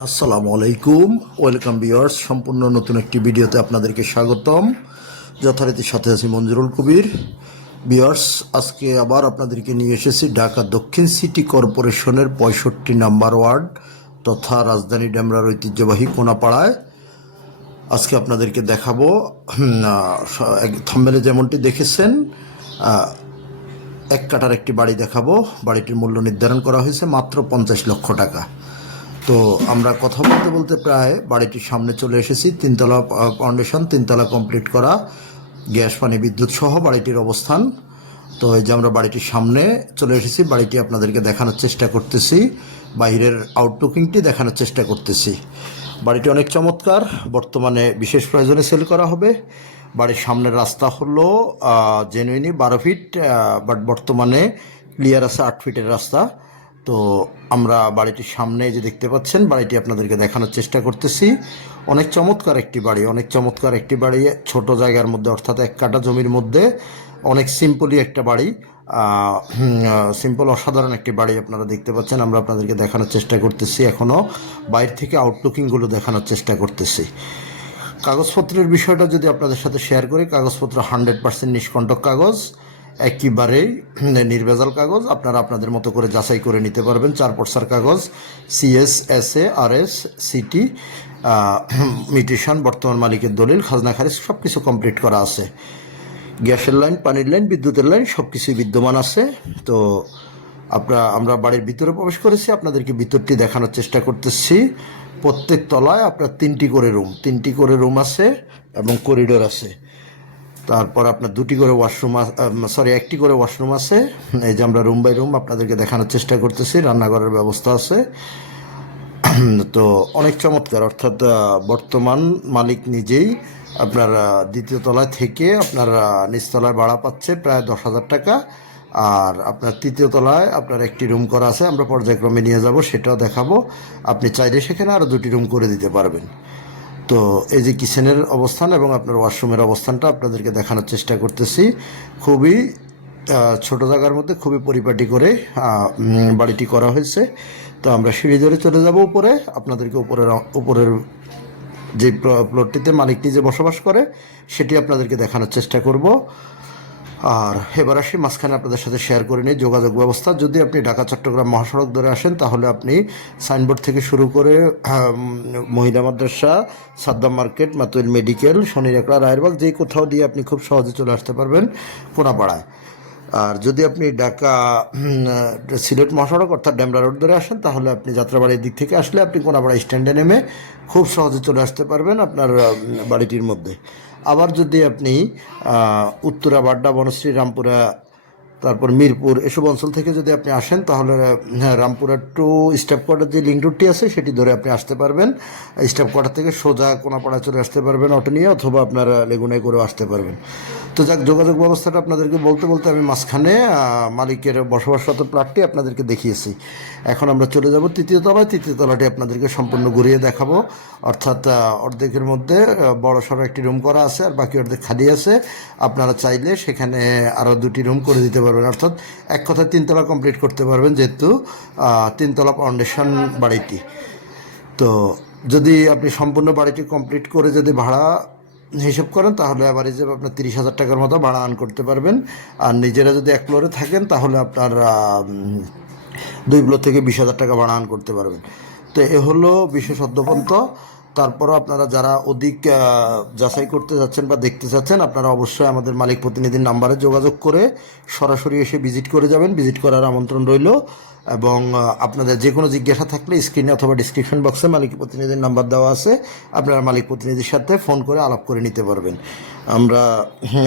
আসসালামু আলাইকুম, welcome viewers. সম্পূর্ণ নতুন একটি ভিডিওতে আপনাদেরকে স্বাগতম। যথারীতি সাথে আছি মঞ্জুরুল কবির। ভিউয়ার্স, আজকে আবার আপনাদেরকে নিয়ে এসেছি ঢাকা দক্ষিণ সিটি কর্পোরেশনের 65 নাম্বার ওয়ার্ড তথা রাজধানী ডেমরার ঐতিহ্যবাহী কোনাপাড়ায়। আজকে আপনাদেরকে দেখাবো, থাম্বনেলে যেমনটি দেখেছেন, এক কাঠার একটি বাড়ি দেখাবো। বাড়িটির মূল্য নির্ধারণ করা হয়েছে মাত্র 50 লক্ষ টাকা। তো আমরা কথা বলতে বলতে প্রায় বাড়িটির সামনে চলে এসেছি। তিনতলা ফাউন্ডেশন, তিনতলা কমপ্লিট করা, গ্যাস পানি বিদ্যুৎ সহ বাড়িটির অবস্থান। তো এই যে আমরা বাড়িটির সামনে চলে এসেছি, বাড়িটি আপনাদেরকে দেখানোর চেষ্টা করতেছি, বাইরের আউটলুকিংটি দেখানোর চেষ্টা করতেছি। বাড়িটি অনেক চমৎকার, বর্তমানে বিশেষ প্রয়োজনে সেল করা হবে। বাড়ির সামনের রাস্তা হলো জেনুইনি 12 ফিট, বাট বর্তমানে ক্লিয়ার আছে 8 ফিটের রাস্তা। তো আমরা বাড়িটির সামনে যে দেখতে পাচ্ছেন, বাড়িটি আপনাদেরকে দেখানোর চেষ্টা করতেছি। অনেক চমৎকার একটি বাড়ি, অনেক চমৎকার একটি বাড়ি, ছোট জায়গার মধ্যে, অর্থাৎ এক কাঠা জমির মধ্যে অনেক সিম্পলি একটা বাড়ি, সিম্পল অসাধারণ একটি বাড়ি আপনারা দেখতে পাচ্ছেন। আমরা আপনাদেরকে দেখানোর চেষ্টা করতেছি, এখনও বাইরে থেকে আউটলুকিংগুলো দেখানোর চেষ্টা করতেছি। কাগজপত্রের বিষয়টা যদি আপনাদের সাথে শেয়ার করি, কাগজপত্র 100% নিষ্কণ্টক কাগজ, একেবারেই নির্ভেজাল কাগজ। আপনারা আপনাদের মতো করে যাচাই করে নিতে পারবেন। 4 পর্সার কাগজ, CS, SA, RS, city, mutation, বর্তমান মালিকের দলিল, খাজনা খারিজ সব কিছু কমপ্লিট করা আছে। গ্যাসের লাইন, পানির লাইন, বিদ্যুতের লাইন সব কিছুই বিদ্যমান আছে। তো আমরা বাড়ির ভিতরে প্রবেশ করেছি, আপনাদেরকে ভিতরটি দেখানোর চেষ্টা করতেছি। প্রত্যেক তলায় আপনার 3টি করে রুম আছে এবং করিডোর আছে। তারপর আপনার 2টি করে ওয়াশরুম, 1টি করে ওয়াশরুম আছে। এই যে আমরা রুম বাই রুম আপনাদেরকে দেখানোর চেষ্টা করতেছি। রান্নাঘরের ব্যবস্থা আছে। তো অনেক চমৎকার, অর্থাৎ বর্তমান মালিক নিজেই আপনার দ্বিতীয় তলায় থেকে আপনার নিচতলায় ভাড়া পাচ্ছে প্রায় 10,000 টাকা। আর আপনার তৃতীয় তলায় আপনার একটি রুম করা আছে, আমরা পর্যায়ক্রমে নিয়ে যাব, সেটাও দেখাবো। আপনি চাইলে সেখানে আরও 2টি রুম করে দিতে পারবেন। তো এই যে কিচেনের অবস্থান এবং আপনার ওয়াশরুমের অবস্থানটা আপনাদেরকে দেখানোর চেষ্টা করতেছি। খুবই ছোট জায়গার মধ্যে খুবই পরিপাটি করে বাড়িটি করা হয়েছে। তো আমরা সিঁড়ি ধরে চলে যাব উপরে, আপনাদেরকে উপরের যে প্লটটিতে মালিকটি যে বসবাস করে সেটি আপনাদেরকে দেখানোর চেষ্টা করব। আর এবার আসি মাঝখানে আপনাদের সাথে শেয়ার করে নিই যোগাযোগ ব্যবস্থা। যদি আপনি ঢাকা চট্টগ্রাম মহাসড়ক ধরে আসেন, তাহলে আপনি সাইনবোর্ড থেকে শুরু করে মহিলা মাদ্রাসা, সাদ্দাম মার্কেট, মাতুইল মেডিকেল, শনিরাকড়া, রায়েরবাগ, যেই কোথাও দিয়ে আপনি খুব সহজে চলে আসতে পারবেন কোনাপাড়ায়। আর যদি আপনি ঢাকা সিলেট মহাসড়ক অর্থাৎ ডেমরা রোড ধরে আসেন, তাহলে আপনি যাত্রাবাড়ির দিক থেকে আসলে আপনি কোনাপাড়া স্ট্যান্ডে নেমে খুব সহজে চলে আসতে পারবেন আপনার বাড়িটির মধ্যে। আবার যদি আপনি উত্তরা, বাড্ডা, বনশ্রী, রামপুরা, তারপর মিরপুর এসব অঞ্চল থেকে যদি আপনি আসেন, তাহলে রামপুরা টু স্টাফ কোয়ার্টার যে লিঙ্ক রুটটি আছে সেটি ধরে আপনি আসতে পারবেন। স্টাফ কোয়ার্টার থেকে সোজা কোনাপাড়া চলে আসতে পারবেন অটো নিয়ে, অথবা আপনারা লেগুনায় করেও আসতে পারবেন। তো যাক, যোগাযোগ ব্যবস্থাটা আপনাদেরকে বলতে বলতে আমি মাঝখানে মালিকের বসবাসরত প্লটটি আপনাদেরকে দেখিয়েছি। এখন আমরা চলে যাব তৃতীয় তলায়। তৃতীয় তলাটি আপনাদেরকে সম্পূর্ণ ঘুরিয়ে দেখাবো। অর্থাৎ অর্ধেকের মধ্যে বড় সড়ো একটি রুম করা আছে, আর বাকি অর্ধেক খালি আছে। আপনারা চাইলে সেখানে আরও 2টি রুম করে দিতে পারবেন, অর্থাৎ এক কথায় 3 তলা কমপ্লিট করতে পারবেন, যেহেতু 3তলা ফাউন্ডেশন বাড়িটি। তো যদি আপনি সম্পূর্ণ বাড়িটি কমপ্লিট করে যদি ভাড়া হিসেব করেন, তাহলে আবার এই যে আপনার 30,000 টাকার মতো ভাড়া আর্ন করতে পারবেন। আর নিজেরা যদি 1 ফ্লোরে থাকেন, তাহলে আপনার 2 ফ্লোর থেকে 20,000 টাকা ভাড়া আর্ন করতে পারবেন। তো এ হলো বিশেষ অধ্যপন্ত। তারপরও আপনারা যারা অধিক যাচাই করতে যাচ্ছেন বা দেখতে চাচ্ছেন, আপনারা অবশ্যই আমাদের মালিক প্রতিনিধির নাম্বারে যোগাযোগ করে সরাসরি এসে ভিজিট করে যাবেন। ভিজিট করার আমন্ত্রণ রইল। এবং আপনাদের যে কোনো জিজ্ঞাসা থাকলে স্ক্রিনে অথবা ডিসক্রিপশন বক্সে মালিক প্রতিনিধির নাম্বার দেওয়া আছে, আপনারা মালিক প্রতিনিধির সাথে ফোন করে আলাপ করে নিতে পারবেন। আমরা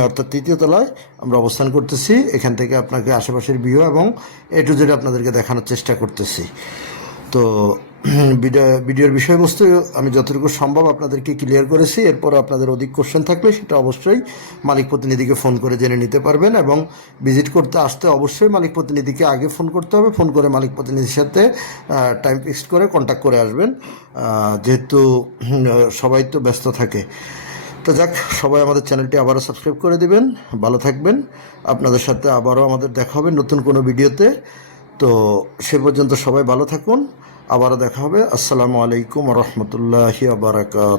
অর্থাৎ 3য় তলায় আমরা অবস্থান করতেছি। এখান থেকে আপনাকে আশেপাশের ভিউ এবং এ টু জেড আপনাদেরকে দেখানোর চেষ্টা করতেছি। তো ভিডিওর বিষয়বস্তু আমি যতটুকু সম্ভব আপনাদেরকে ক্লিয়ার করেছি। এরপর আপনাদের অধিক কোশ্চেন থাকলে সেটা অবশ্যই মালিক প্রতিনিধিকে ফোন করে জেনে নিতে পারবেন। এবং ভিজিট করতে আসতে অবশ্যই মালিক প্রতিনিধিকে আগে ফোন করতে হবে। ফোন করে মালিক প্রতিনিধির সাথে টাইম ফিক্সড করে কন্ট্যাক্ট করে আসবেন, যেহেতু সবাই তো ব্যস্ত থাকে। তো যাক, সবাই আমাদের চ্যানেলটি আবারও সাবস্ক্রাইব করে দিবেন। ভালো থাকবেন। আপনাদের সাথে আবারও আমাদের দেখা হবে নতুন কোনো ভিডিওতে। তো সে পর্যন্ত সবাই ভালো থাকুন। আবারও দেখা হবে। আসসালামু আলাইকুম রহমতুল্লাহি আবরাকাত।